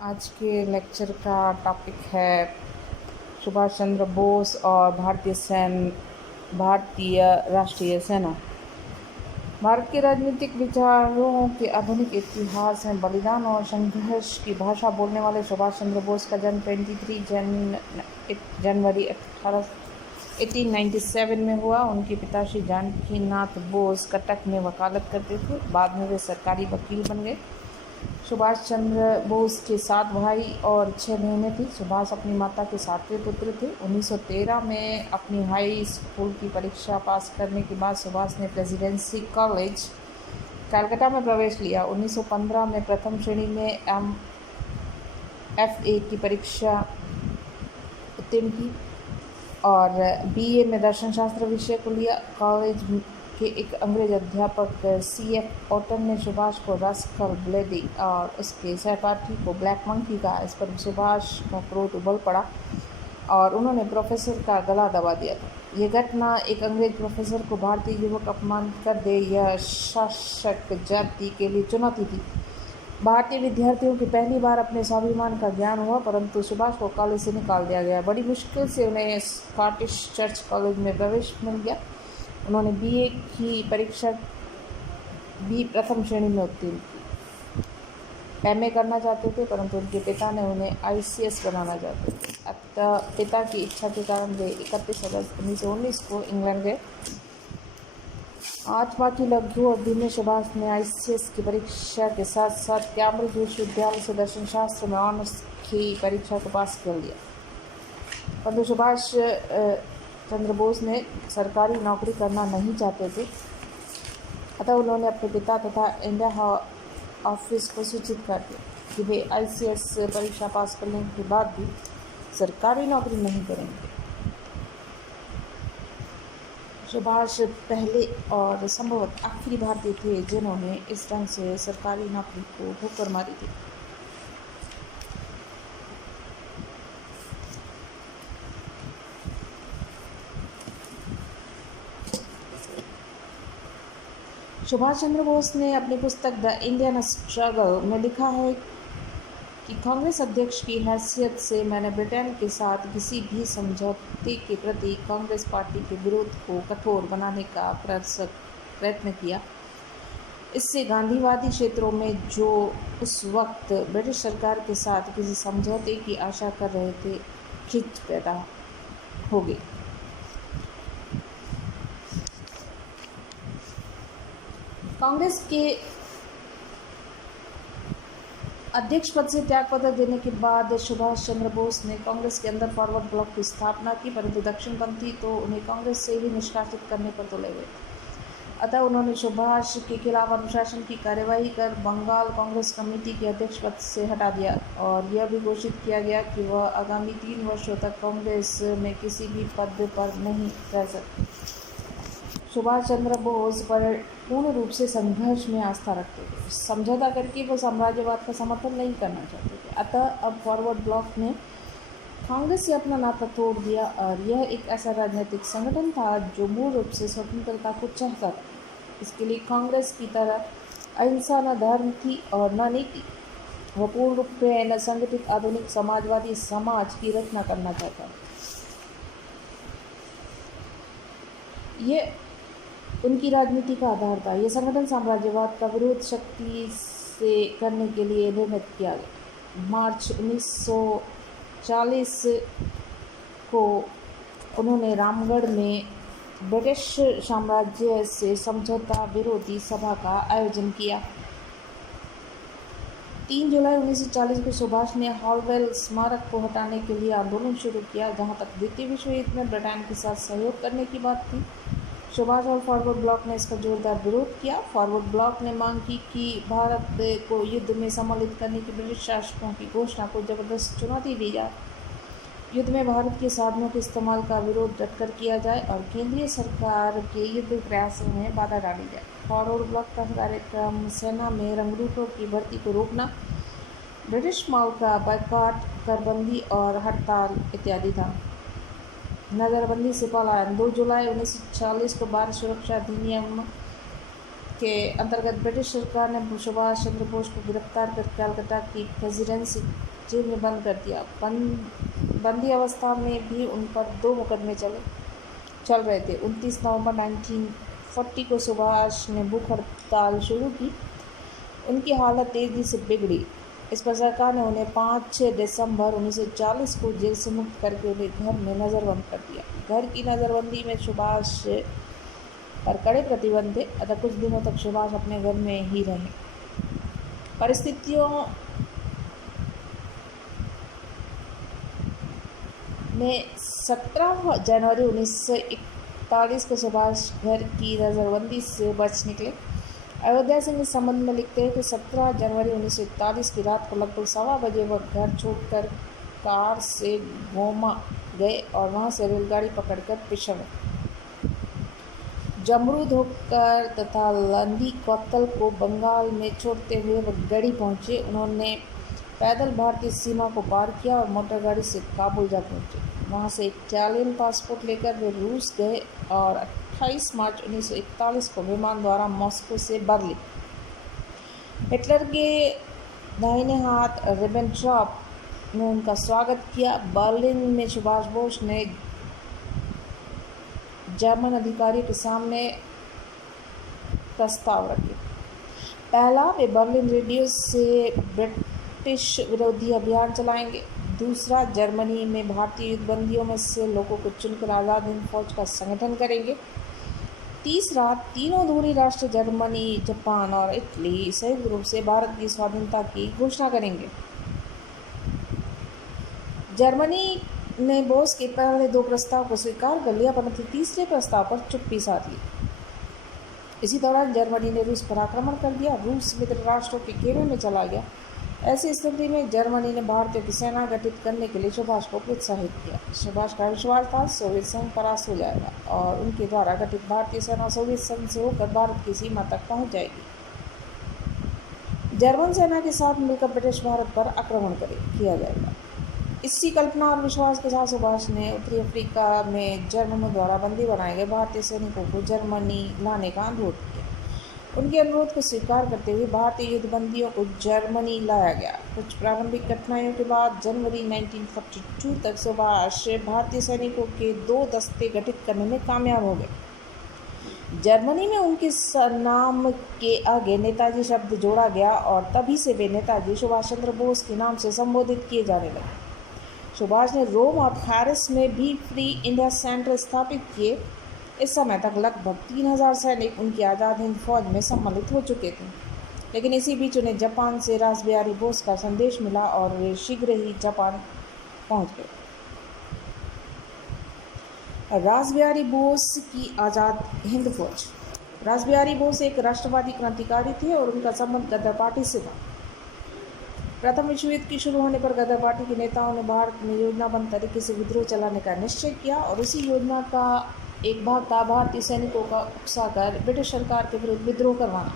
आज के लेक्चर का टॉपिक है सुभाष चंद्र बोस और भारतीय राष्ट्रीय सेना। भारत के राजनीतिक विचारों के आधुनिक इतिहास में बलिदान और संघर्ष की भाषा बोलने वाले सुभाष चंद्र बोस का जन्म 23 जनवरी 1897 में हुआ। उनके पिता श्री जानकी नाथ बोस कटक में वकालत करते थे। बाद में वे सरकारी वकील बन गए। सुभाष चंद्र बोस के 7 भाई और 6 बहनें थीं। सुभाष अपनी माता के 7वें पुत्र थे। 1913 में अपनी हाई स्कूल की परीक्षा पास करने के बाद सुभाष ने प्रेसिडेंसी कॉलेज कलकत्ता में प्रवेश लिया। 1915 में प्रथम श्रेणी में MFA की परीक्षा उत्तीर्ण की और BA में दर्शन शास्त्र विषय को लिया। कॉलेज के एक अंग्रेज अध्यापक CF ऑटन ने सुभाष को रास्कल ब्लेडी और उसके सहपाठी को ब्लैक मंकी कहा। इस पर सुभाष का क्रोध उबल पड़ा और उन्होंने प्रोफेसर का गला दबा दिया था। यह घटना एक अंग्रेज प्रोफेसर को भारतीय युवक अपमानित कर दे, यह शासक जाति के लिए चुनौती थी। भारतीय विद्यार्थियों की पहली बार अपने स्वाभिमान का ज्ञान हुआ, परंतु सुभाष को कॉलेज से निकाल दिया गया। बड़ी मुश्किल से उन्हें स्कॉटिश चर्च कॉलेज में प्रवेश मिल गया। उन्होंने BA की परीक्षा भी प्रथम श्रेणी में उत्तीर्ण की। MA करना चाहते थे, परंतु उनके पिता ने उन्हें ICS बनाना चाहते थे। अतः पिता की इच्छा के कारण वे 31 अगस्त 1919 को इंग्लैंड गए। 8वां की लघु अवधि में सुभाष ने ICS की परीक्षा के साथ साथ कैम्ब्रिज विश्वविद्यालय से दर्शन शास्त्र में ऑनर्स की परीक्षा को पास कर लिया। परंतु सुभाष चंद्र बोस ने सरकारी नौकरी करना नहीं चाहते थे। अतः उन्होंने अपने पिता तथा इंडिया ऑफिस को सूचित कर दिया कि वे ICS परीक्षा पास करने के बाद भी सरकारी नौकरी नहीं करेंगे। सुभाष पहले और संभवतः आखिरी भारतीय थे जिन्होंने इस ढंग से सरकारी नौकरी को ठोकर मारी थी। सुभाष चंद्र बोस ने अपनी पुस्तक द इंडियन स्ट्रगल में लिखा है कि कांग्रेस अध्यक्ष की हैसियत से मैंने ब्रिटेन के साथ किसी भी समझौते के प्रति कांग्रेस पार्टी के विरोध को कठोर बनाने का प्रयत्न किया। इससे गांधीवादी क्षेत्रों में जो उस वक्त ब्रिटिश सरकार के साथ किसी समझौते की आशा कर रहे थे, खिंच पैदा हो गई। कांग्रेस के अध्यक्ष पद से त्यागपत्र देने के बाद सुभाष चंद्र बोस ने कांग्रेस के अंदर फॉरवर्ड ब्लॉक की स्थापना की, परंतु दक्षिणपंथी तो उन्हें कांग्रेस से ही निष्कासित करने पर तुले हुए। अतः उन्होंने सुभाष के खिलाफ अनुशासन की कार्यवाही कर बंगाल कांग्रेस कमेटी के अध्यक्ष पद से हटा दिया और यह भी घोषित किया गया कि वह आगामी 3 वर्षों तक कांग्रेस में किसी भी पद पर नहीं रह सकते। सुभाष चंद्र बोस पर पूर्ण रूप से संघर्ष में आस्था रखते थे। समझौता करके वो साम्राज्यवाद का समर्थन नहीं करना चाहते थे। अतः अब फॉरवर्ड ब्लॉक ने कांग्रेस से अपना नाता तोड़ दिया और यह एक ऐसा राजनीतिक संगठन था जो मूल रूप से स्वतंत्रता को चाहता था। इसके लिए कांग्रेस की तरह अहिंसा न धर्म थी और न नीति। वह पूर्ण रूप में न संगठित आधुनिक समाजवादी समाज की रचना करना चाहता। ये उनकी राजनीति का आधार था। यह संगठन साम्राज्यवाद का विरोध शक्ति से करने के लिए निर्मित किया गया। मार्च 1940 को उन्होंने रामगढ़ में ब्रिटिश साम्राज्य से समझौता विरोधी सभा का आयोजन किया। 3 जुलाई 1940 को सुभाष ने हॉलवेल स्मारक को हटाने के लिए आंदोलन शुरू किया। जहां तक द्वितीय विश्व युद्ध में ब्रिटेन के साथ सहयोग करने की बात थी, सुभाष और फॉरवर्ड ब्लॉक ने इसका जोरदार विरोध किया। फॉरवर्ड ब्लॉक ने मांग की कि भारत को युद्ध में सम्मिलित करने की ब्रिटिश शासकों की घोषणा को जबरदस्त चुनौती दी जाए, युद्ध में भारत के साधनों के इस्तेमाल का विरोध डटकर किया जाए और केंद्रीय सरकार के युद्ध प्रयासों में बाधा डाली जाए। फॉरवर्ड ब्लॉक का कार्यक्रम सेना में रंगरूटों की भर्ती को रोकना, ब्रिटिश माल का बायकॉट, करबंदी और हड़ताल इत्यादि था। नजरबंदी से पलायन। 2 जुलाई 1940 को बाल सुरक्षा अधिनियम के अंतर्गत ब्रिटिश सरकार ने सुभाष चंद्र बोस को गिरफ्तार कर कलकत्ता की प्रेसिडेंसी जेल में बंद कर दिया। बंदी अवस्था में भी उन पर 2 मुकदमे चल रहे थे। 29 नवंबर 1940 को सुभाष ने भूख हड़ताल शुरू की। उनकी हालत तेजी से बिगड़ी। इस पर सरकार ने उन्हें 5 दिसंबर 1940 को जेल से मुक्त करके उन्हें घर में नज़रबंद कर दिया। घर की नज़रबंदी में सुभाष पर कड़े प्रतिबंध थे, अतः कुछ दिनों तक सुभाष अपने घर में ही रहे। परिस्थितियों में 17 जनवरी 1941 को सुभाष घर की नज़रबंदी से बच निकले। अयोध्या सिंह इस संबंध में लिखते हैं कि 17 जनवरी 1941 की रात को लगभग 1:15 बजे वह घर छोड़कर कार से गोमा गए और वहां से रेलगाड़ी पकड़कर पेशावर, जमरूद होकर तथा लंदी कोत्तल को बंगाल में छोड़ते हुए वह गढ़ी पहुंचे। उन्होंने पैदल भारतीय सीमा को पार किया और मोटर गाड़ी से काबुल जा पहुंचे। वहां से इटालियन पासपोर्ट लेकर वे रूस गए और 28 मार्च 1941 को विमान द्वारा मॉस्को से बर्लिन। हिटलर के दाहिने हाथ रिबेनट्रॉप ने उनका स्वागत किया। बर्लिन में सुभाष बोस ने जर्मन अधिकारियों के सामने प्रस्ताव रखे। पहला, वे बर्लिन रेडियो से ब्रिटिश विरोधी अभियान चलाएंगे। दूसरा, जर्मनी में भारतीय युद्धबंदियों में से लोगों को चुनकर आज़ाद हिंद फौज का संगठन करेंगे। तीसरा, तीनों धुरी राष्ट्र जर्मनी, जापान और इटली संयुक्त रूप से भारत की स्वाधीनता की घोषणा करेंगे। जर्मनी ने बोस के पहले 2 प्रस्ताव को स्वीकार कर लिया, परंतु तीसरे प्रस्ताव पर चुप्पी साध ली। इसी दौरान जर्मनी ने रूस पर आक्रमण कर दिया। रूस मित्र राष्ट्रों के घेरे में चला गया। ऐसी स्थिति में जर्मनी ने भारतीयों की सेना गठित करने के लिए सुभाष को प्रोत्साहित किया। सुभाष का विश्वास था सोवियत संघ परास्त हो जाएगा और उनके द्वारा गठित भारतीय सेना सोवियत संघ से होकर भारत की सीमा तक पहुंच जाएगी। जर्मन सेना के साथ मिलकर ब्रिटिश भारत पर आक्रमण किया जाएगा। इसी कल्पना और विश्वास के साथ सुभाष ने उत्तरी अफ्रीका में जर्मनों द्वारा बंदी बनाए गए भारतीय सैनिकों को जर्मनी लाने का अनुरोध किया। उनके अनुरोध को स्वीकार करते हुए भारतीय युद्धबंदियों को जर्मनी लाया गया। कुछ प्रारंभिक कठिनाइयों के बाद जनवरी 1942 तक सुभाष भारतीय सैनिकों के 2 दस्ते गठित करने में कामयाब हो गए। जर्मनी में उनके नाम के आगे नेताजी शब्द जोड़ा गया और तभी से वे नेताजी सुभाष चंद्र बोस के नाम से संबोधित किए जाने लगे। सुभाष ने रोम और पेरिस में भी फ्री इंडिया सेंटर स्थापित किए। इस समय तक लगभग 3000 सैनिक उनकी आज़ाद हिंद फौज में सम्मिलित हो चुके थे। लेकिन इसी बीच उन्हें जापान से रासबिहारी बोस का संदेश मिला और वे शीघ्र ही जापान पहुंच गए। रासबिहारी बोस की आज़ाद हिंद फौज। रासबिहारी बोस एक राष्ट्रवादी क्रांतिकारी थे और उनका संबंध गदर पार्टी से था। प्रथम विश्व युद्ध की शुरू होने पर गदर पार्टी के नेताओं ने भारत में योजनाबद्ध तरीके से विद्रोह चलाने का निश्चय किया और इसी योजना का एक भाग था भारतीय सैनिकों का उकसाकर ब्रिटिश सरकार के विरुद्ध विद्रोह करवाना।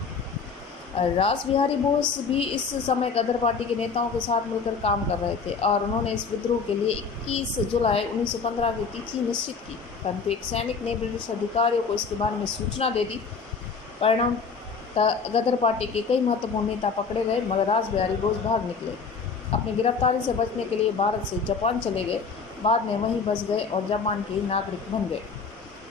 रासबिहारी बोस भी इस समय गदर पार्टी के नेताओं के साथ मिलकर काम कर रहे थे और उन्होंने इस विद्रोह के लिए 21 जुलाई 1915 की तिथि निश्चित की, परंतु एक सैनिक ने ब्रिटिश अधिकारियों को इसके बारे में सूचना दे दी। परिणाम गदर पार्टी के कई महत्वपूर्ण नेता पकड़े गए, मगर रासबिहारी बोस भाग निकले। अपनी गिरफ्तारी से बचने के लिए भारत से जापान चले गए, बाद में वहीं बस गए और जापान के नागरिक बन गए।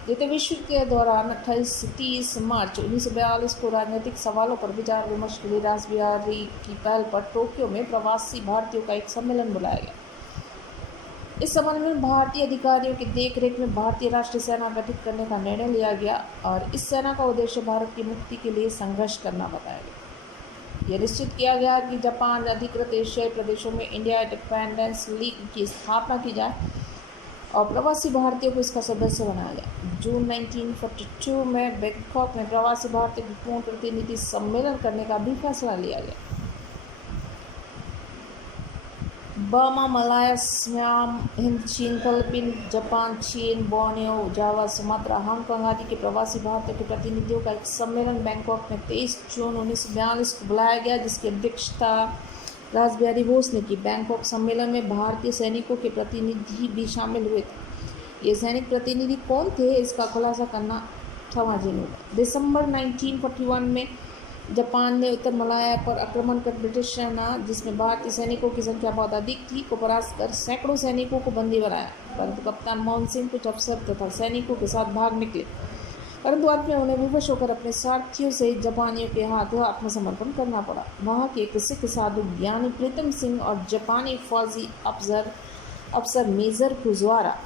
द्वितीय विश्व के दौरान 30 मार्च 1942 को राजनीतिक सवालों पर विचार विमर्श के लिए रासबिहारी की पहल पर टोक्यो में प्रवासी भारतीयों का एक सम्मेलन बुलाया गया। इस सम्मेलन में भारतीय अधिकारियों की देखरेख में भारतीय राष्ट्रीय सेना गठित करने का निर्णय लिया गया और इस सेना का उद्देश्य भारत की मुक्ति के लिए संघर्ष करना बताया गया। यह निश्चित किया गया कि जापान अधिकृत एशियाई प्रदेशों में इंडिया इंडिपेंडेंस लीग की स्थापना की जाए और प्रवासी भारतीयों को इसका सदस्य बनाया गया। जून 1942 में बैंकॉक में प्रवासी भारतीयों की पूर्ण प्रतिनिधि सम्मेलन करने का भी फैसला लिया गया। बर्मा, मलाया, सियाम, हिंद, चीन, फिलीपीन, जापान, चीन, बोर्नियो, जावा, सुमात्रा, हांगकांग आदि के प्रवासी भारतीयों के प्रतिनिधियों का एक सम्मेलन बैंकॉक में 23 जून 1942 को बुलाया गया, जिसकी अध्यक्षता रासबिहारी बोस ने की। बैंकॉक सम्मेलन में भारतीय सैनिकों के प्रतिनिधि भी शामिल हुए थे। ये सैनिक प्रतिनिधि कौन थे, इसका खुलासा करना समझिए। दिसंबर 1941 में जापान ने उत्तर मलाया पर आक्रमण कर ब्रिटिश सेना, जिसमें भारतीय सैनिकों की संख्या बहुत अधिक थी, को परास्त कर सैकड़ों सैनिकों को बंदी बनाया। परंतु कप्तान मोहन सिंह कुछ अफसर तथा सैनिकों के साथ भाग निकले, परंतु अंत में उन्हें विवश होकर अपने साथियों सहित जापानियों के हाथों आत्मसमर्पण करना पड़ा। वहाँ के एक सिख साधु ज्ञानी प्रीतम सिंह और जापानी फौजी अफसर मेजर खुजवारा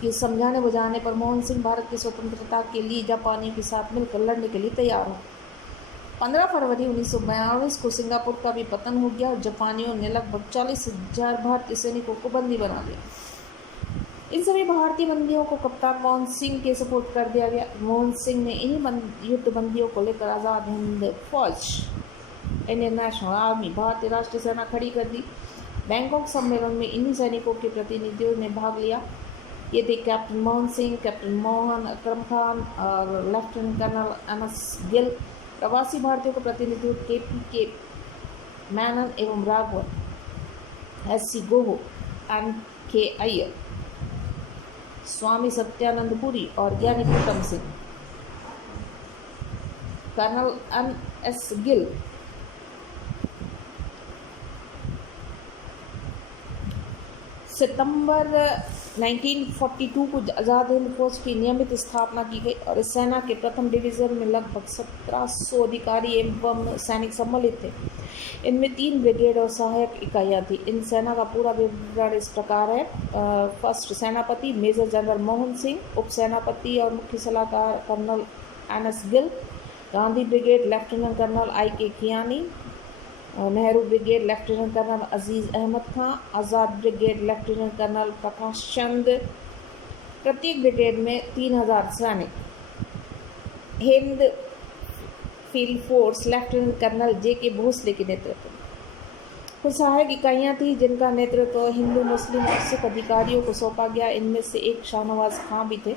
के समझाने बुझाने पर मोहन सिंह भारत की स्वतंत्रता के लिए जापानियों के साथ मिलकर लड़ने के लिए तैयार हो। 15 फरवरी 1942 को सिंगापुर का भी पतन हो गया और जापानियों ने लगभग 40,000 भारतीय सैनिकों को बंदी बना लिया। इन सभी भारतीय बंदियों को कप्तान मोहन सिंह के सपोर्ट कर दिया गया। मोहन सिंह ने इन्हीं युद्ध बंदियों को लेकर आज़ाद हिंद फौज, इंडियन नेशनल आर्मी, भारतीय राष्ट्रीय सेना खड़ी कर दी। बैंकॉक सम्मेलन में इन्हीं सैनिकों के प्रतिनिधियों ने भाग लिया। ये थे कैप्टन मोहन सिंह, कैप्टन मोहन अकरम खान और लेफ्टिनेंट कर्नल एमएस गिल। प्रवासी भारतीयों का प्रतिनिधित्व के मैनन एवं राघवन, एस.सी. गोहो, एन.के. अय्यर, स्वामी सत्यानंद पुरी और ज्ञानी प्रीतम सिंह। Colonel M S. गिल सितंबर 1942 को आज़ाद हिंद फौज की नियमित स्थापना की गई और इस सेना के प्रथम डिवीज़न में लगभग 1700 अधिकारी एवं सैनिक सम्मिलित थे। इनमें 3 ब्रिगेड और सहायक इकाइयाँ थी। इन सेना का पूरा विवरण इस प्रकार है। फर्स्ट, सेनापति मेजर जनरल मोहन सिंह, उप सेनापति और मुख्य सलाहकार colonel N S. Gill, Gandhi brigade lieutenant colonel I.K. Kiani, Nehru brigade lieutenant colonel Aziz Ahmed Khan, Azad brigade lieutenant colonel Prakash Chand. प्रत्येक ब्रिगेड में 3000 सैनिक। Hind field force lieutenant colonel J.K. Bhosle के नेतृत्व में। कुछ सहायक इकाइयाँ थीं जिनका नेतृत्व हिंदू मुस्लिम और सिख अधिकारियों को सौंपा गया। इनमें से एक शाहनवाज खां भी थे,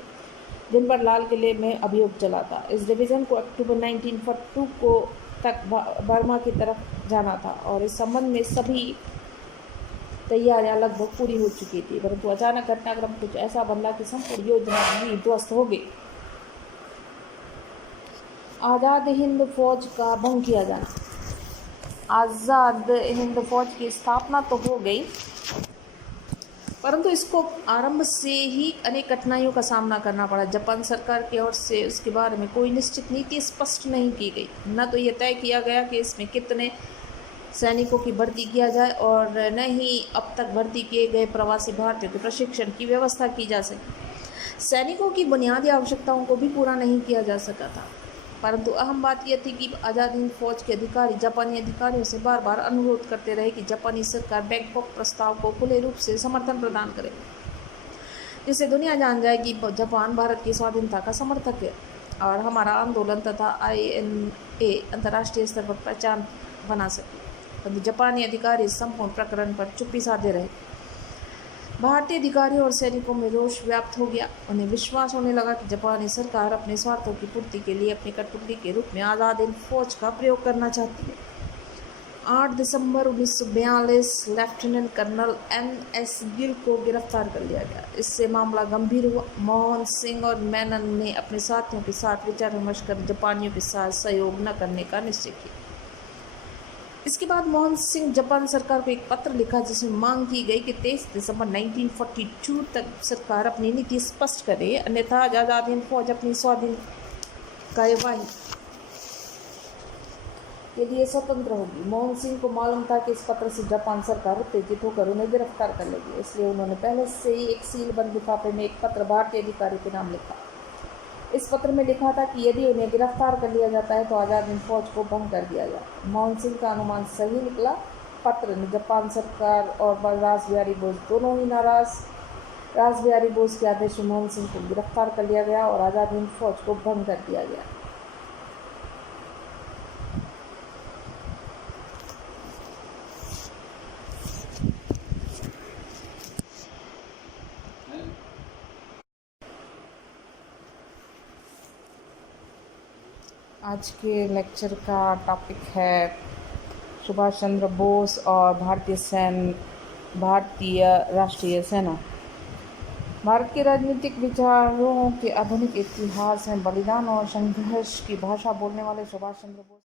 जिन पर लाल किले में अभियोग चला था। इस डिवीज़न को अक्टूबर 1942 को तक बर्मा की तरफ जाना था और इस संबंध में सभी तैयारियां लगभग पूरी हो चुकी थी, परंतु अचानक घटनाक्रम कुछ ऐसा बदला कि संपूर्ण योजना भी ध्वस्त हो गई। आज़ाद हिंद फौज का भंग किया जाना। आज़ाद हिंद फौज की स्थापना तो हो गई, परंतु इसको आरंभ से ही अनेक कठिनाइयों का सामना करना पड़ा। जापान सरकार की ओर से उसके बारे में कोई निश्चित नीति स्पष्ट नहीं की गई। न तो ये तय किया गया कि इसमें कितने सैनिकों की भर्ती किया जाए और न ही अब तक भर्ती किए गए प्रवासी भारतीयों के प्रशिक्षण की व्यवस्था की जा सके। सैनिकों की बुनियादी आवश्यकताओं को भी पूरा नहीं किया जा सका था। परंतु अहम बात यह थी कि आज़ाद हिंद फौज के अधिकारी जापानी अधिकारियों से बार बार अनुरोध करते रहे कि जापानी सरकार बैंकॉक प्रस्ताव को खुले रूप से समर्थन प्रदान करे, जिससे दुनिया जान जाए कि जापान भारत की स्वाधीनता का समर्थक है और हमारा आंदोलन तथा INA अंतर्राष्ट्रीय स्तर पर पहचान बना सके। परंतु जापानी अधिकारी इस संपूर्ण प्रकरण पर चुप्पी साधे रहे। भारतीय अधिकारियों और सैनिकों में रोष व्याप्त हो गया। उन्हें विश्वास होने लगा कि जापानी सरकार अपने स्वार्थों की पूर्ति के लिए अपनी कठपुतली के रूप में आज़ाद हिंद फौज का प्रयोग करना चाहती है। 8 दिसंबर 1942 लेफ्टिनेंट कर्नल N.S. गिल को गिरफ्तार कर लिया गया। इससे मामला गंभीर हुआ। मोहन सिंह और मैनन ने अपने साथियों के साथ विचार विमर्श कर जापानियों के साथ सहयोग न करने का निश्चय किया। इसके बाद मोहन सिंह जापान सरकार को एक पत्र लिखा जिसमें मांग की गई कि 23 दिसंबर 1942 तक सरकार अपनी नीति स्पष्ट करे, अन्यथा आज़ाद हिंद फौज अपनी स्वाधीन कार्यवाही के लिए स्वतंत्र होगी। मोहन सिंह को मालूम था कि इस पत्र से जापान सरकार उत्तेजित होकर उन्हें गिरफ्तार कर लेगी, इसलिए उन्होंने पहले से ही एक सीलबंद लिफाफे में एक पत्र भारतीय अधिकारी के नाम लिखा। इस पत्र में लिखा था कि यदि उन्हें गिरफ्तार कर लिया जाता है तो आज़ाद हिंद फौज को भंग कर दिया जाए। मोहन सिंह का अनुमान सही निकला। पत्र ने जापान सरकार और रासबिहारी बोस दोनों ही नाराज। रासबिहारी बोस के आदेश में मोहन सिंह को गिरफ्तार कर लिया गया और आज़ाद हिंद फौज को भंग कर दिया गया। आज के लेक्चर का टॉपिक है सुभाष चंद्र बोस और भारतीय राष्ट्रीय सेना। भारत के राजनीतिक विचारों के आधुनिक इतिहास में बलिदान और संघर्ष की भाषा बोलने वाले सुभाष चंद्र बोस